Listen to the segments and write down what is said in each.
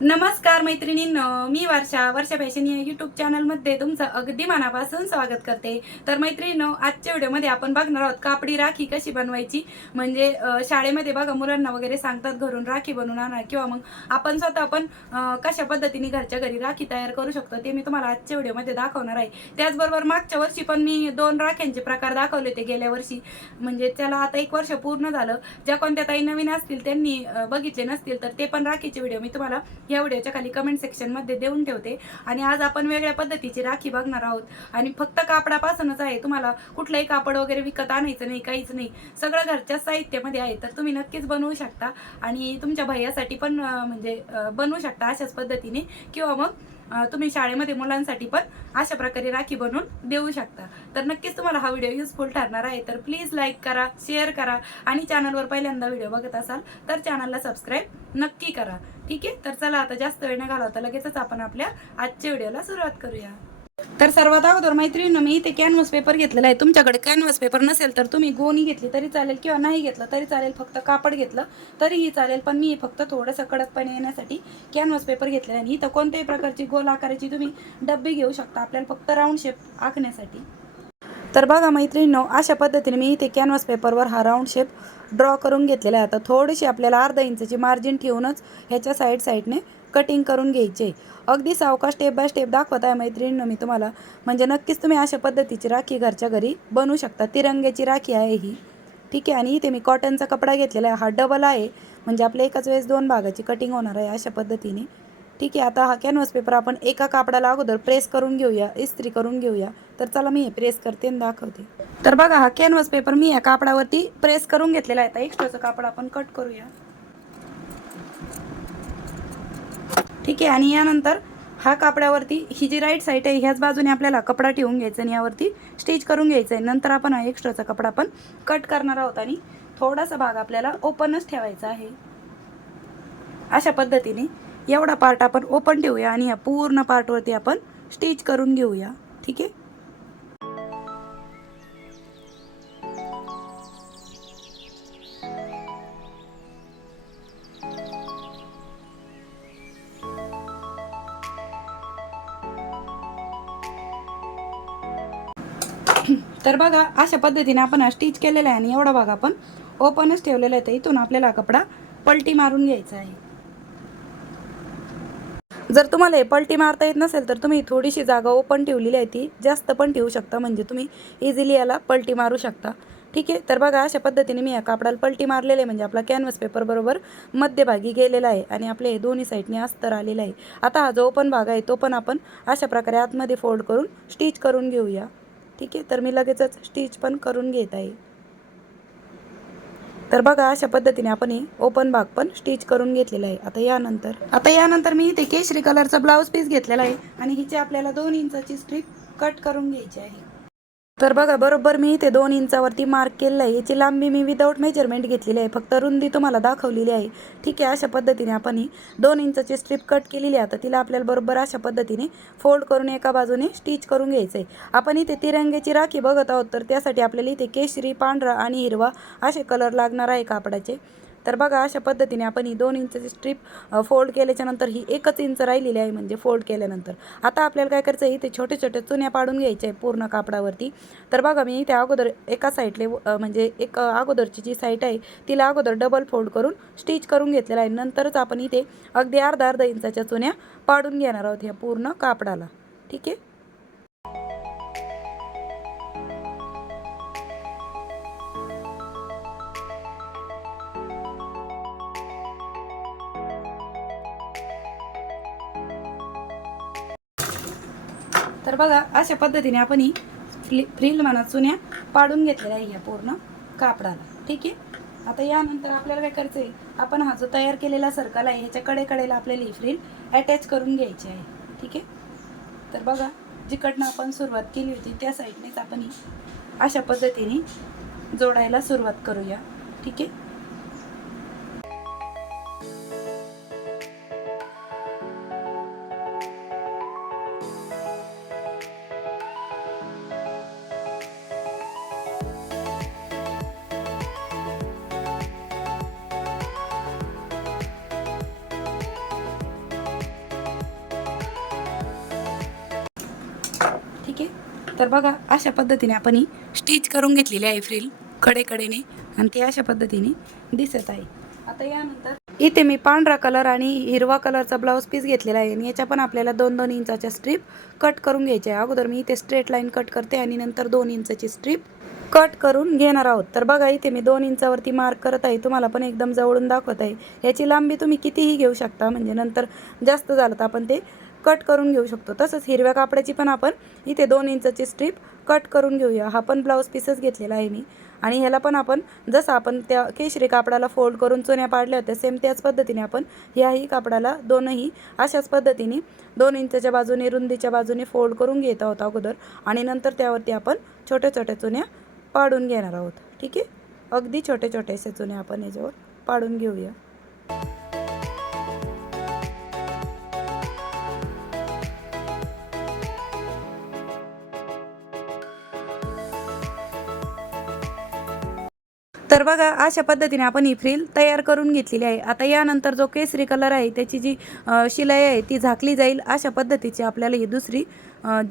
नमस्कार मैत्रिणींनो मी वर्षा वर्षा फॅशन या युट्यूब चॅनलमध्ये तुमचं अगदी मनापासून स्वागत करते. तर मैत्रिणींनो आजच्या व्हिडिओमध्ये आपण बघणार आहोत कापडी राखी कशी बनवायची? म्हणजे शाळेमध्ये बघा मुलांना वगैरे सांगतात घरून राखी बनवून आणा किंवा मग आपण स्वतः पण कशा पद्धतीने घरच्या घरी राखी तयार करू शकतो ते मी तुम्हाला आजच्या व्हिडिओमध्ये दाखवणार आहे. त्याचबरोबर मागच्या वर्षी पण मी दोन राख्यांचे प्रकार दाखवले होते गेल्या वर्षी. म्हणजे त्याला आता एक वर्ष पूर्ण झालं. ज्या कोणत्या ताई नवीन असतील त्यांनी बघितले नसतील तर ते पण राखीचे व्हिडिओ मी तुम्हाला या व्हिडिओच्या खाली कमेंट सेक्शनमध्ये देऊन ठेवते. आणि आज आपण वेगळ्या पद्धतीची राखी बघणार आहोत. आणि फक्त कापडापासूनच आहे. तुम्हाला कुठलंही कापड वगैरे विकत आणायचं नाही काहीच नाही. सगळं घरच्या साहित्यामध्ये आहे. तर तुम्ही नक्कीच बनवू शकता. आणि तुमच्या भैयासाठी पण म्हणजे बनवू शकता अशाच पद्धतीने. किंवा मग तुम्ही शाळेमध्ये मुलांसाठी पण अशा प्रकारे राखी बनवून देऊ शकता. तर नक्कीच तुम्हाला हा व्हिडिओ युजफुल ठरणार आहे. तर प्लीज लाईक करा शेअर करा आणि चॅनलवर पहिल्यांदा व्हिडिओ बघत असाल तर चॅनलला सबस्क्राईब नक्की करा. ठीक आहे? तर चला आता जास्त वेळ न घालवता. लगेचच आपण आपल्या आजच्या व्हिडिओला सुरुवात करूया. तर सर्वात अगोदर मैत्रिणीनं मी इथे कॅनव्हास पेपर घेतलेला आहे. तुमच्याकडे कॅनव्हास पेपर नसेल तर तुम्ही गोणी घेतली तरी चालेल किंवा नाही घेतलं तरी चालेल फक्त कापड घेतलं तरीही चालेल. पण मी फक्त थोडंसं कडकपणे येण्यासाठी कॅनव्हास पेपर घेतलेला आहे. इथं कोणत्याही प्रकारची गोल आकाराची तुम्ही डब्बे घेऊ शकता. आपल्याला फक्त राऊंड शेप आखण्यासाठी. तर बघा मैत्रिणीनो अशा पद्धतीने मी इथे कॅनव्हास पेपरवर हा राऊंड शेप ड्रॉ करून घेतलेला आहे. आता थोडीशी आपल्याला अर्धा इंचाची मार्जिन ठेवूनच ह्याच्या साईड साईडने कटिंग करून घ्यायचे. अगदी सावका स्टेप बाय स्टेप दाखवत आहे मैत्रिणीनं मी तुम्हाला. म्हणजे नक्कीच तुम्ही अशा पद्धतीची राखी घरच्या घरी बनवू शकता. तिरंग्याची राखी आहे ही. ठीक आहे आणि इथे मी कॉटनचा कपडा घेतलेला आहे. हा डबल आहे. म्हणजे आपल्या एकाच वेळेस दोन भागाची कटिंग होणार आहे अशा पद्धतीने. ठीक आहे आता हा कॅनव्हास पेपर आपण एका कापडाला अगोदर प्रेस करून घेऊया. इस्त्री करून घेऊया. तर चला मी हे प्रेस करते आणि दाखवते. तर बघा हा कॅनव्हास पेपर मी या कापडावरती प्रेस करून घेतलेला आहे. आता एक्स्ट्राचं कापड आपण कट करूया. ठीक आहे आणि यानंतर हा कापडावरती ही जी राईट साईड आहे ह्याच बाजूने आपल्याला कपडा ठेवून घ्यायचा आणि यावरती स्टिच करून घ्यायचं आहे. नंतर आपण हा एक्स्ट्राचा कपडा पण कट करणार आहोत आणि थोडासा भाग आपल्याला ओपनच ठेवायचा आहे. अशा पद्धतीने एवढा पार्ट आपण ओपन ठेवूया आणि या पूर्ण पार्टवरती आपण स्टिच करून घेऊया. ठीक आहे? तर बघा अशा पद्धतीने आपण हा स्टिच केलेला आहे आणि एवढा भाग आपण ओपनच ठेवलेला आहे. तर इथून आपल्याला कपडा पलटी मारून घ्यायचा आहे. जर तुम्हाला हे पलटी मारता येत नसेल तर तुम्ही थोडीशी जागा ओपन ठेवलेली आहे ती जास्त पण ठेवू शकता. म्हणजे तुम्ही इझिली याला पलटी मारू शकता. ठीक आहे? तर बघा अशा पद्धतीने मी या कापडाला पलटी मारलेले आहे. म्हणजे आपला कॅनव्हस पेपर बरोबर मध्यभागी गेलेला आहे आणि आपले हे दोन्ही साईडने अस्तर आलेलं आहे. आता हा जो ओपन भाग आहे तो पण आपण अशा प्रकारे आतमध्ये फोल्ड करून स्टिच करून घेऊया. ठीक आहे तर मी लगेचच स्टिच पण करून घेत आहे. तर बघा अशा पद्धतीने आपण हे ओपन भाग पण स्टिच करून घेतलेला आहे. आता यानंतर आता यानंतर मी इथे केशरी कलरचा ब्लाऊज पीस घेतलेला आहे आणि हिची आपल्याला दोन इंचाची स्ट्रीप कट करून घ्यायची आहे. तर बघा बरोबर मी इथे दोन इंचावरती मार्क केलेलं आहे. याची लांबी मी विदाऊट मेजरमेंट घेतलेली आहे. फक्त रुंदी तुम्हाला दाखवलेली आहे. ठीक आहे अशा पद्धतीने आपण ही दोन इंचाची स्ट्रीप कट केलेली आहे. आता तिला आपल्याला बरोबर अशा पद्धतीने फोल्ड करून एका बाजूने स्टिच करून घ्यायचं आहे आपण इथे तिरंग्याची राखी बघत आहोत तर त्यासाठी आपल्याला इथे केशरी पांढरा आणि हिरवा असे कलर लागणार आहे कापडाचे. तर बघा अशा पद्धतीने आपण ही दोन इंचची स्ट्रीप फोल्ड केल्याच्यानंतर ही एकच इंच राहिलेली आहे म्हणजे फोल्ड केल्यानंतर. आता आपल्याला काय करायचं आहे इथे छोटे छोटे चुन्या पाडून घ्यायचे आहे पूर्ण कापडावरती. तर बघा मी इथे अगोदर एका साईडले म्हणजे एक अगोदरची जी साईट आहे तिला अगोदर डबल फोल्ड करून स्टिच करून घेतलेला आहे. नंतरच आपण इथे अगदी अर्धा अर्धा इंचाच्या चुन्या पाडून घेणार आहोत ह्या पूर्ण कापडाला. ठीक आहे? तर बघा अशा पद्धतीने आपण ही फ्लि फ्रिल म्हणा चुन्या पाडून घेतलेल्या आहे या पूर्ण कापडाला. ठीक आहे? आता यानंतर आपल्याला काय करायचं आहे आपण हा जो तयार केलेला सर्कल आहे ह्याच्या कडेकडेला आपल्याला ही फ्रिल अटॅच करून घ्यायची आहे. ठीक आहे? तर बघा जिकडनं आपण सुरुवात केली होती त्या साईडनेच आपण ही अशा पद्धतीने जोडायला सुरुवात करूया. ठीक आहे? तर बघा अशा पद्धतीने आपण ही स्टिच करून घेतलेली आहे फ्रिल कडेकडेने. आणि ती अशा पद्धतीने दिसत आहे. आता यानंतर इथे मी पांढरा कलर आणि हिरवा कलरचा ब्लाऊज पीस घेतलेला आहे. आणि याच्या पण आपल्याला दोन दोन इंचाच्या स्ट्रीप कट करून घ्यायच्या आहे. अगोदर मी इथे स्ट्रेट लाईन कट करते आणि नंतर दोन इंचाची स्ट्रीप कट करून घेणार आहोत. तर बघा इथे मी दोन इंचावरती मार्क करत आहे. तुम्हाला पण एकदम जवळून दाखवत आहे. याची लांबी तुम्ही कितीही घेऊ शकता. म्हणजे नंतर जास्त झालं तर आपण ते कट करून घेऊ शकतो. तसंच हिरव्या कापडाची पण आपण इथे दोन इंचाची स्ट्रीप कट करून घेऊया. हा पण ब्लाऊज पीसच घेतलेला आहे मी. आणि ह्याला पण आपण जसं आपण त्या केशरी कापडाला फोल्ड करून चुन्या पाडल्या होत्या सेम त्याच पद्धतीने आपण ह्याही कापडाला दोनही अशाच पद्धतीने दोन इंचाच्या बाजूने रुंदीच्या बाजूने फोल्ड करून घेत आहोत अगोदर. आणि नंतर त्यावरती आपण छोट्या छोट्या चुन्या पाडून घेणार आहोत. ठीक आहे? अगदी छोटे छोटेसे चुन्या आपण याच्यावर पाडून घेऊया. तर बघा अशा पद्धतीने आपण ही फ्रिल तयार करून घेतलेली आहे. आता यानंतर जो केसरी कलर आहे त्याची जी शिलाई आहे ती झाकली जाईल. अशा पद्धतीची आपल्याला ही दुसरी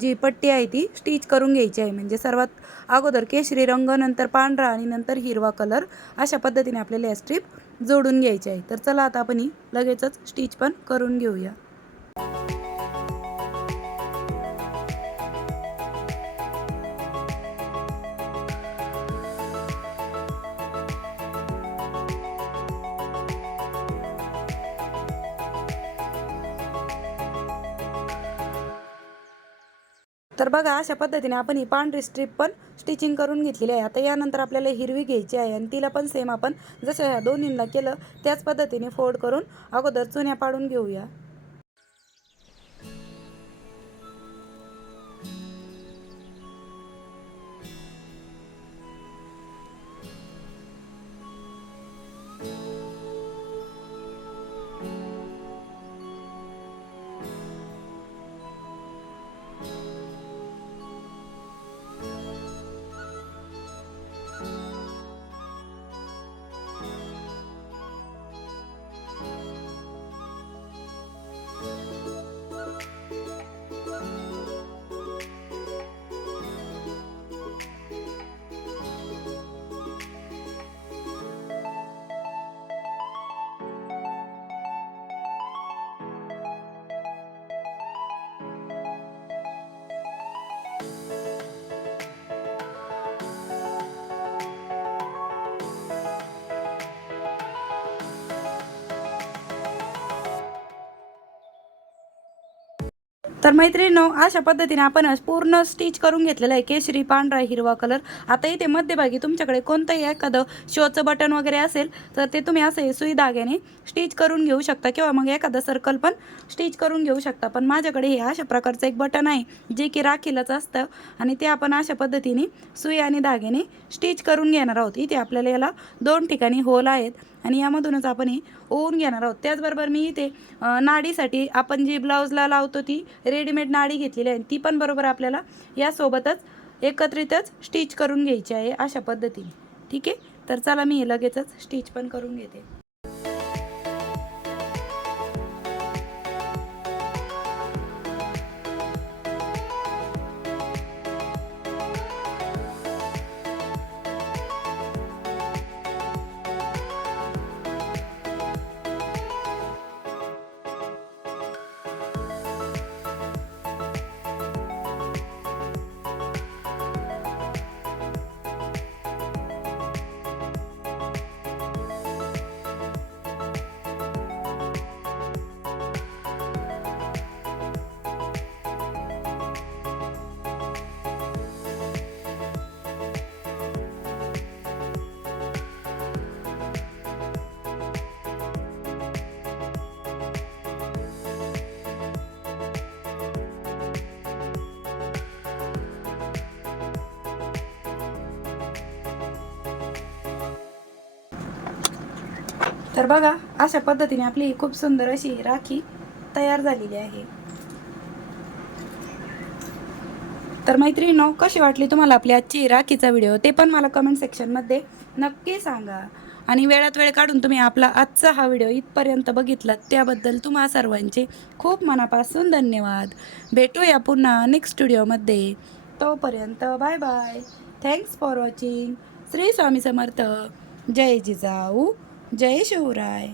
जी पट्टी आहे ती स्टिच करून घ्यायची आहे. म्हणजे सर्वात अगोदर केशरी रंग नंतर पांढरा आणि नंतर हिरवा कलर अशा पद्धतीने आपल्याला या स्ट्रीप जोडून घ्यायची आहे. तर चला आता आपण ही लगेचच स्टिच पण करून घेऊया. तर बघा अशा पद्धतीने आपण ही पांढरी स्ट्रीप पण स्टिचिंग करून घेतलेली आहे. आता यानंतर आपल्याला हिरवी घ्यायची आहे आणि तिला पण सेम आपण जसं ह्या दोन्हींना केलं त्याच पद्धतीने फोल्ड करून अगोदर चुन्या पाडून घेऊया. तर मैत्रिणींनो अशा पद्धतीने आपण पूर्ण स्टिच करून घेतलेलं आहे केशरी पांढरा हिरवा कलर आता इथे मध्यभागी तुमच्याकडे कोणतंही एखादं शोचं बटन वगैरे असेल तर ते तुम्ही असं सुई धाग्याने स्टिच करून घेऊ शकता किंवा मग एखादं सर्कल पण स्टिच करून घेऊ शकता. पण माझ्याकडे हे अशा प्रकारचं एक बटन आहे जे की राखीलच असतं आणि ते आपण अशा पद्धतीने सुई आणि धाग्याने स्टिच करून घेणार आहोत. इथे आपल्याला याला दोन ठिकाणी होल आहेत. आणि यामधूनच आपण हे ओवून घेणार आहोत. त्याचबरोबर मी इथे नाडीसाठी आपण जी ब्लाऊजला लावतो ती रेडीमेड नाडी घेतलेली आहे. ती पण बरोबर आपल्याला यासोबतच एकत्रितच स्टिच करून घ्यायची आहे अशा पद्धतीने. ठीक आहे? तर चला मी हे लगेचच स्टिच पण करून घेते. तर बघा अशा पद्धतीने आपली खूप सुंदर अशी राखी तयार झालेली आहे. तर मैत्रिणीनो कशी वाटली तुम्हाला आपली आजची राखीचा व्हिडिओ? ते पण मला कमेंट सेक्शनमध्ये नक्की सांगा. आणि वेळात वेळ काढून तुम्ही आपला आजचा हा व्हिडिओ इथपर्यंत बघितला त्याबद्दल तुम्हा सर्वांचे खूप मनापासून धन्यवाद. भेटूया पुन्हा नेक्स्ट स्टुडिओमध्ये तोपर्यंत bye bye thanks for watching Shri Swami Samarth. जय जिजाऊ. जय शिवराय.